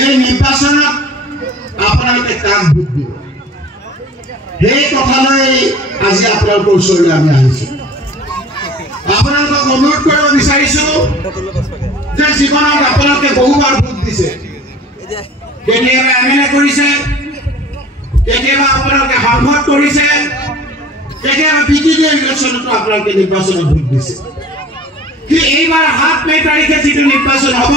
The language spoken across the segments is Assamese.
এই নিৰ্বাচনত আপোনালোকে কাক ভোট দিব সেই কথালৈ আজি আপোনালোকৰ ওচৰলৈ আমি আহিছোঁ আপোনালোকক অনুৰোধ কৰিব বিচাৰিছোঁ যে জীৱনত আপোনালোকে বহুবাৰ ভোট দিছে কেতিয়াবা এমএলএ কৰিছে কেতিয়াবা আপোনালোকে সাংসদ কৰিছে কেতিয়াবা বিজেপি ইলেকশ্যনতো আপোনালোকে নিৰ্বাচনত ভোট দিছে কি এইবাৰ 7 মে তাৰিখে যিটো নিৰ্বাচন হ'ব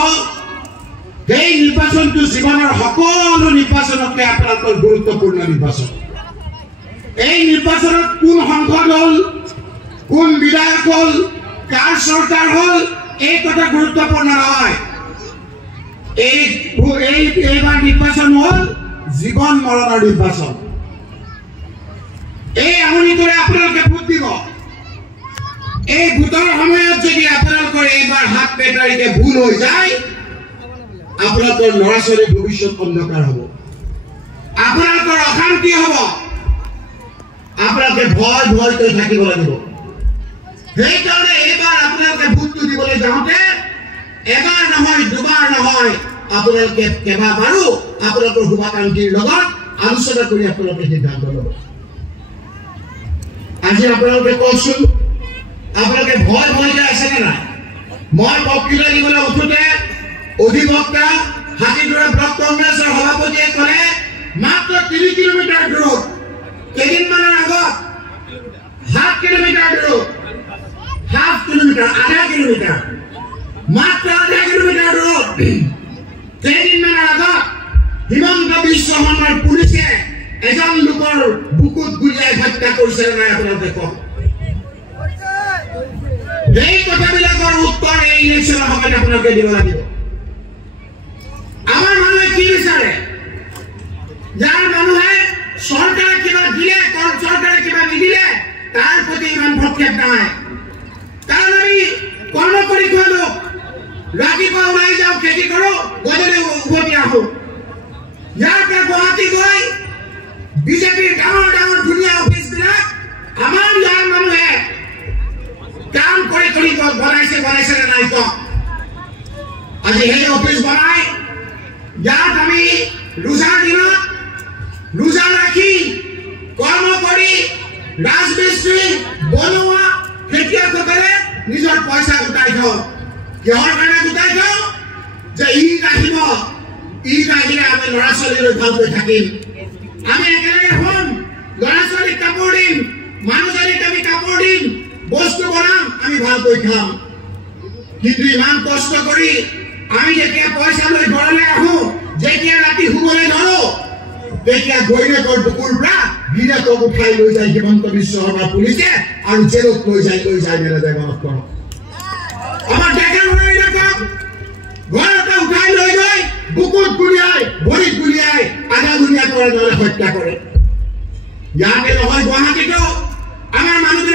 সেই নিৰ্বাচনটো জীৱনৰ সকলো নিৰ্বাচনতকৈ আপোনালোকৰ গুৰুত্বপূৰ্ণ নিৰ্বাচন এই নিৰ্বাচনত কোন সংসদ হ'ল কোন বিধায়ক হ'ল কাৰ চৰকাৰ হ'ল এই কথা গুৰুত্বপূৰ্ণ নহয় এইবাৰ নিৰ্বাচন হ'ল জীৱন মৰণৰ নিৰ্বাচন এই আমনিটোৰে আপোনালোকে ভোট দিব এই ভোটৰ সময়ত যদি আপোনালোকৰ এইবাৰ 7 মে তাৰিখে ভুল হৈ যায় আপোনালোকৰ ল'ৰা ছোৱালীৰ ভৱিষ্যত অন্ধকাৰ হ'ব আপোনালোকৰ অশান্তি হ'ব আপোনালোকে ভয় কৰি থাকিব লাগিব সেইকাৰণে এইবাৰ আপোনালোকে ভোটটো দিবলৈ যাওঁতে এবাৰ নহয় দুবাৰ নহয় আপোনালোকে কেইবাবাৰো আপোনালোকৰ শুভাকাংক্ষীৰ লগত আলোচনা কৰি আপোনালোকে সিদ্ধান্ত ল'ব আজি আপোনালোকে কওকচোন আপোনালোকে ভয় আছেনে নাই মই বক্তৃতা দিবলৈ উঠোতে অধিবক্তা হাতীদুৰা ব্লক কংগ্ৰেছৰ সভাপতিয়ে ক'লে মাত্ৰ 3 কিলোমিটাৰ দূৰত কেইদিনমানৰ আগত 7 কিলোমিটাৰ দূৰত হাফ কিলোমিটাৰ আধা কিলোমিটাৰ মাত্ৰ আধা কিলোমিটাৰ দূৰত কেইদিনমানৰ আগত হিমন্ত বিশ্ব শৰ্মাৰ পুলিচে এজন লোকৰ বুকুত গুলিয়াই হত্যা কৰিছে নাই আপোনালোকে কওক এই কথাবিলাকৰ উত্তৰ এই ইলেকশ্যনৰ সময়ত আপোনালোকে দিব লাগিব আমাৰ মানুহে কি বিচাৰে যাৰ মানুহে চৰকাৰে কিবা দিলে চৰকাৰে কিবা নিদিলে তাৰ প্ৰতি ইমান ভক্ষেপ নাই কাৰণ আমি কৰ্ম কৰি খোৱা লোক ৰাতিপুৱা ওলাই যাওঁ খেতি কৰোঁ গধূলি উভতি আহোঁ ইয়াৰ পৰা গুৱাহাটী গৈ বিজেপিৰ ডাঙৰ ধুনীয়া অফিচবিলাক আমাৰ ইয়াৰ মানুহে কাম কৰি বনাইছে নে নাই কওক আজি সেই অফিচ বনাই ইয়াত আমি ৰোজাৰ দিনত ৰোজা ৰাখি কৰ্ম কৰি ৰাজমিস্ত্ৰী বনোৱা খেতিয়কসকলে নিজৰ পইচা গোটাই থওঁ কিহৰ কাৰণে গোটাই থওঁ যে ঈদ আহিলে আমি ল'ৰা ছোৱালীলৈ ভালকৈ থাকিম আমি একেলগে হ'ম ল'ৰা ছোৱালীক কাপোৰ দিম মানুহজনীক আমি কাপোৰ দিম বস্তু বনাম আমি ভালকৈ খাম কিন্তু ইমান কষ্ট কৰি আমি যেতিয়া পইচা লৈ ঘৰলৈ আহোঁ যেতিয়া ৰাতি শুবলৈ ধৰোঁ তেতিয়া গৈৰেকৰ বুকুৰ পৰা গিৰিয়েকক উঠাই লৈ যায় হিমন্ত বিশ্ব শৰ্মাৰ পুলিচে আৰু জেলত লৈ যায় মেনেজাই মনত কৰক আমাৰ ডেকা ল'ৰাবিলাকক ঘৰতে উঠাই লৈ গৈ বুকুত গুলিয়াই ভৰিত গুলিয়াই আধা দুনীয়া কৰে নহ'লে হত্যা কৰে ইয়াতে নহয় গুৱাহাটীতো আমাৰ মানুহ